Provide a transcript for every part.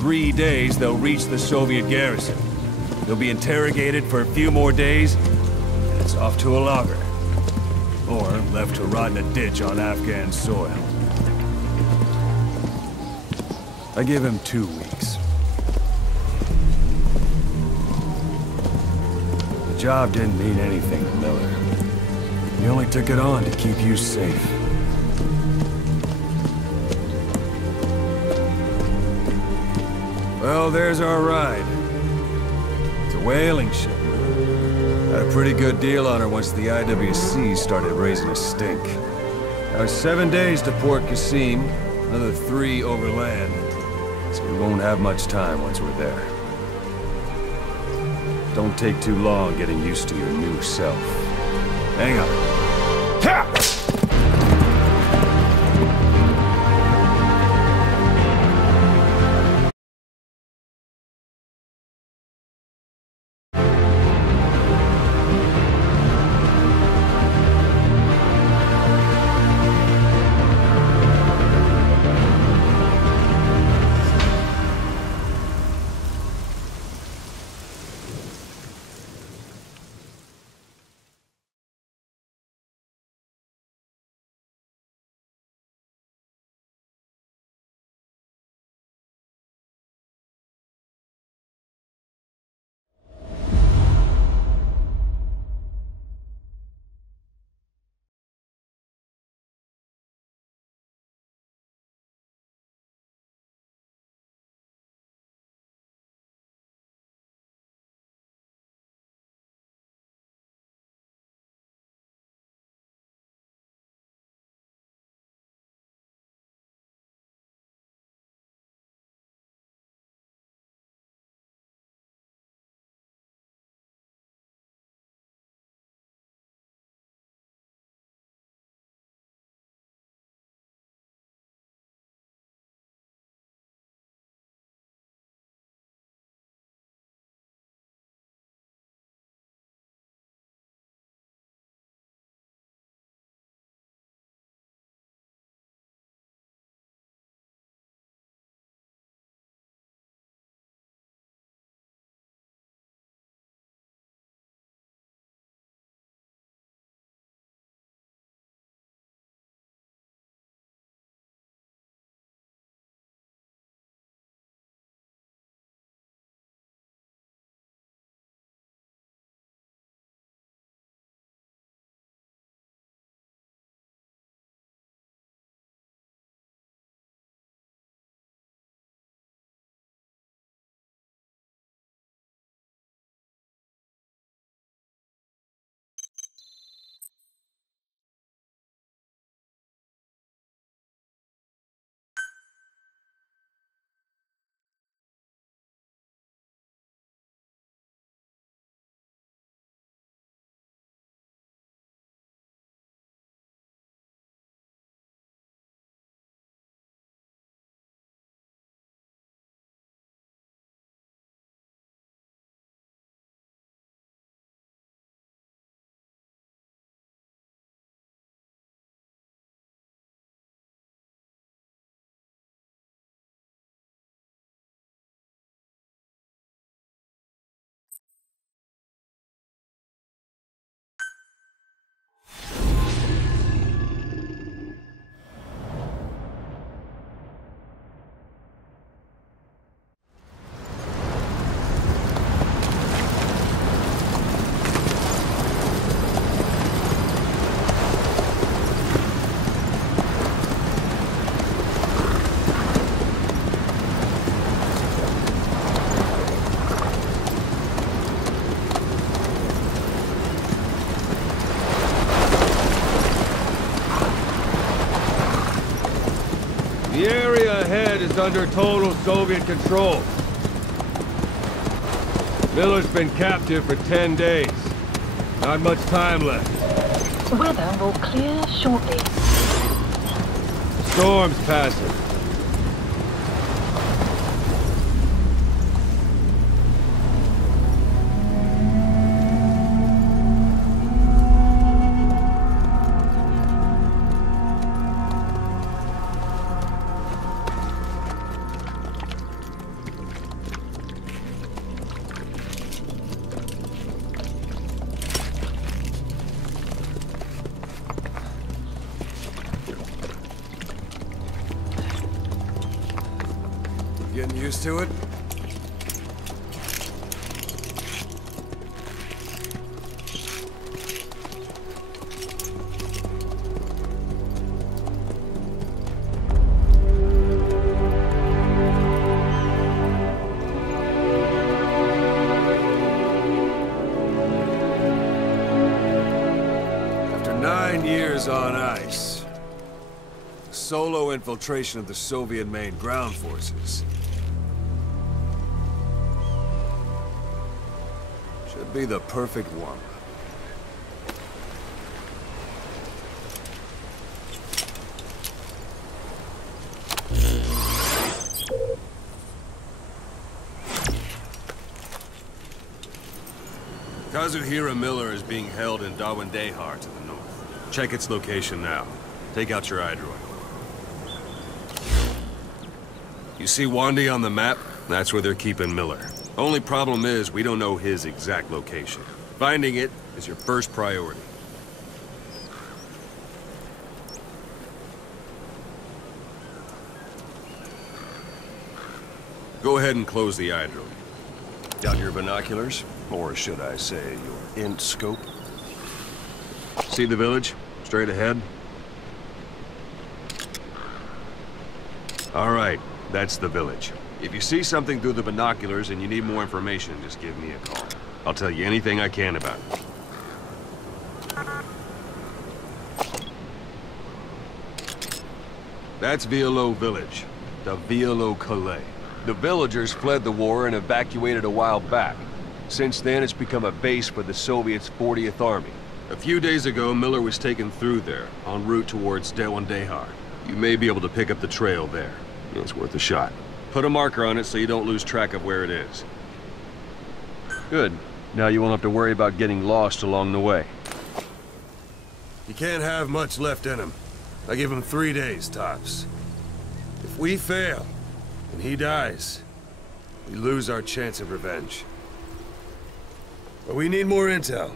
3 days, they'll reach the Soviet garrison. They'll be interrogated for a few more days, and it's off to a lager. Or left to rot in a ditch on Afghan soil. I give him 2 weeks. The job didn't mean anything to Miller. He only took it on to keep you safe. Well, there's our ride. It's a whaling ship. Had a pretty good deal on her once the IWC started raising a stink. Now 7 days to Port Qasim, another 3 overland. So we won't have much time once we're there. Don't take too long getting used to your new self. Hang on. Ha! The area ahead is under total Soviet control. Miller's been captive for 10 days. Not much time left. Weather will clear shortly. The storm's passing. Getting used to it? After 9 years on ice, solo infiltration of the Soviet main ground forces should be the perfect one. Kazuhira Miller is being held in Dawandehar to the north. Check its location now. Take out your iDroid. You see Wandy on the map? That's where they're keeping Miller. Only problem is, we don't know his exact location. Finding it is your first priority. Go ahead and close the iDroid. Got your binoculars? Or should I say, your int scope? See the village? Straight ahead? All right, that's the village. If you see something through the binoculars and you need more information, just give me a call. I'll tell you anything I can about it. That's Violo Village, the Violo Calais. The villagers fled the war and evacuated a while back. Since then, it's become a base for the Soviets' 40th Army. A few days ago, Miller was taken through there, en route towards Dawandehar. You may be able to pick up the trail there. It's worth a shot. Put a marker on it so you don't lose track of where it is. Good. Now you won't have to worry about getting lost along the way. You can't have much left in him. I give him 3 days, tops. If we fail, and he dies, we lose our chance of revenge. But we need more intel.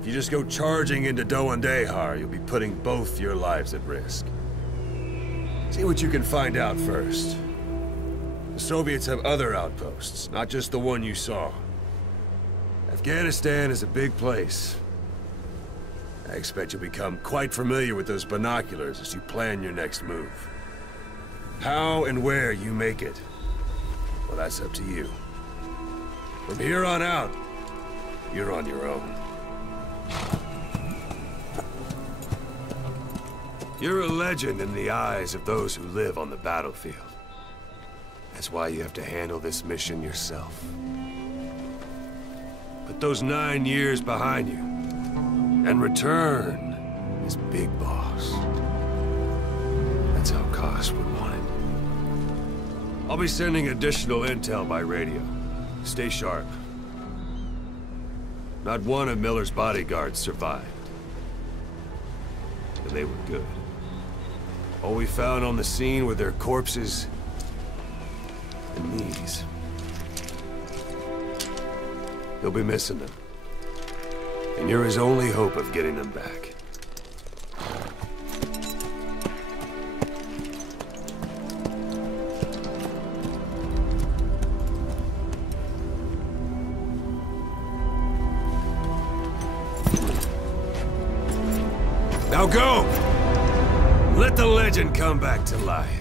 If you just go charging into Dawandehar, you'll be putting both your lives at risk. See what you can find out first. The Soviets have other outposts, not just the one you saw. Afghanistan is a big place. I expect you'll become quite familiar with those binoculars as you plan your next move. How and where you make it, well, that's up to you. From here on out, you're on your own. You're a legend in the eyes of those who live on the battlefield. That's why you have to handle this mission yourself. Put those 9 years behind you, and return as Big Boss. That's how Koss would want it. I'll be sending additional intel by radio. Stay sharp. Not one of Miller's bodyguards survived. And they were good. All we found on the scene were their corpses and knees. You'll be missing them. And you're his only hope of getting them back. Now go! Let the legend come back to life.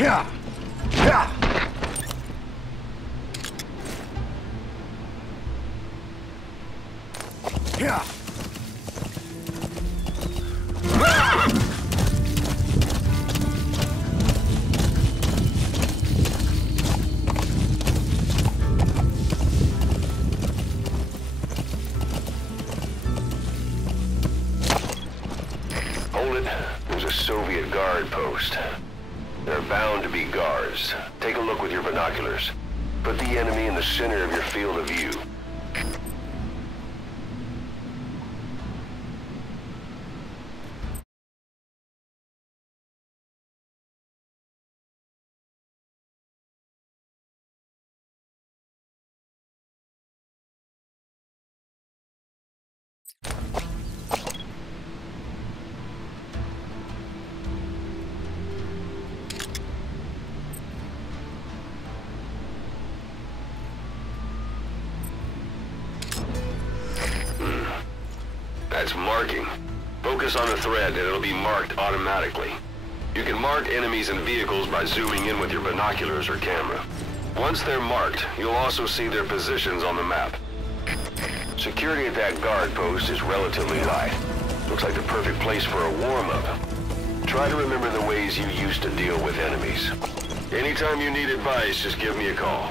Yeah. Yeah. Yeah. there's a Soviet guard post. There are bound to be guards. Take a look with your binoculars. Put the enemy in the center of your field of view. That's marking. Focus on the thread and it'll be marked automatically. You can mark enemies and vehicles by zooming in with your binoculars or camera. Once they're marked, you'll also see their positions on the map. Security at that guard post is relatively light. Looks like the perfect place for a warm-up. Try to remember the ways you used to deal with enemies. Anytime you need advice, just give me a call.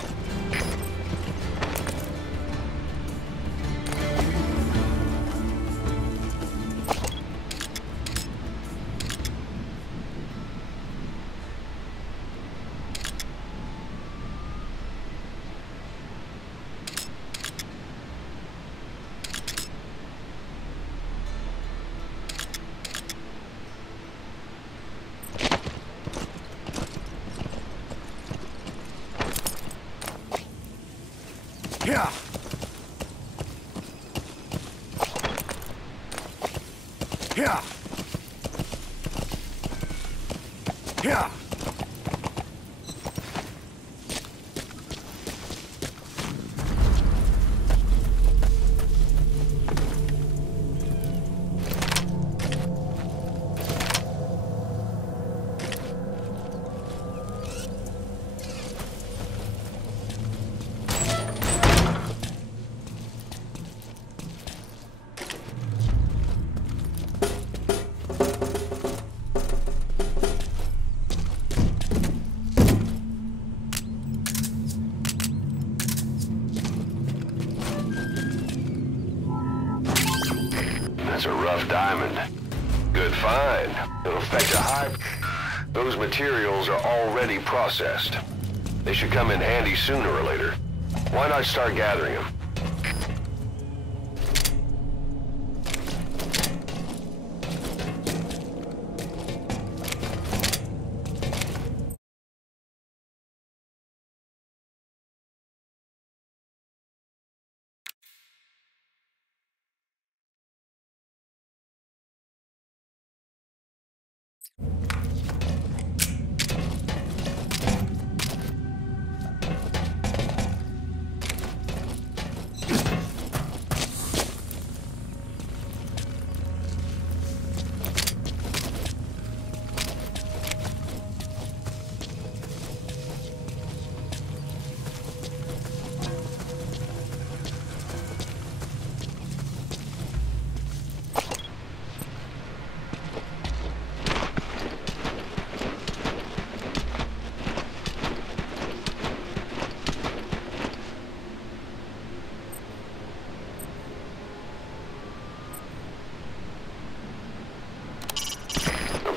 Yeah. Yeah. Yeah. That's a rough diamond. Good find. It'll fetch a high... Those materials are already processed. They should come in handy sooner or later. Why not start gathering them?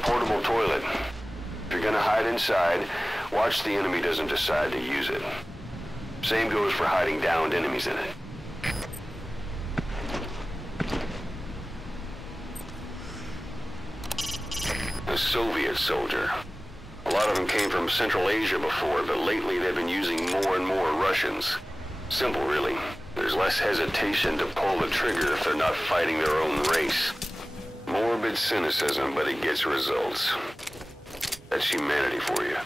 Portable toilet. If you're gonna hide inside, watch the enemy doesn't decide to use it. Same goes for hiding downed enemies in it. A Soviet soldier. A lot of them came from Central Asia before, but lately they've been using more and more Russians. Simple, really. There's less hesitation to pull the trigger if they're not fighting their own race. Morbid cynicism, but it gets results. That's humanity for you.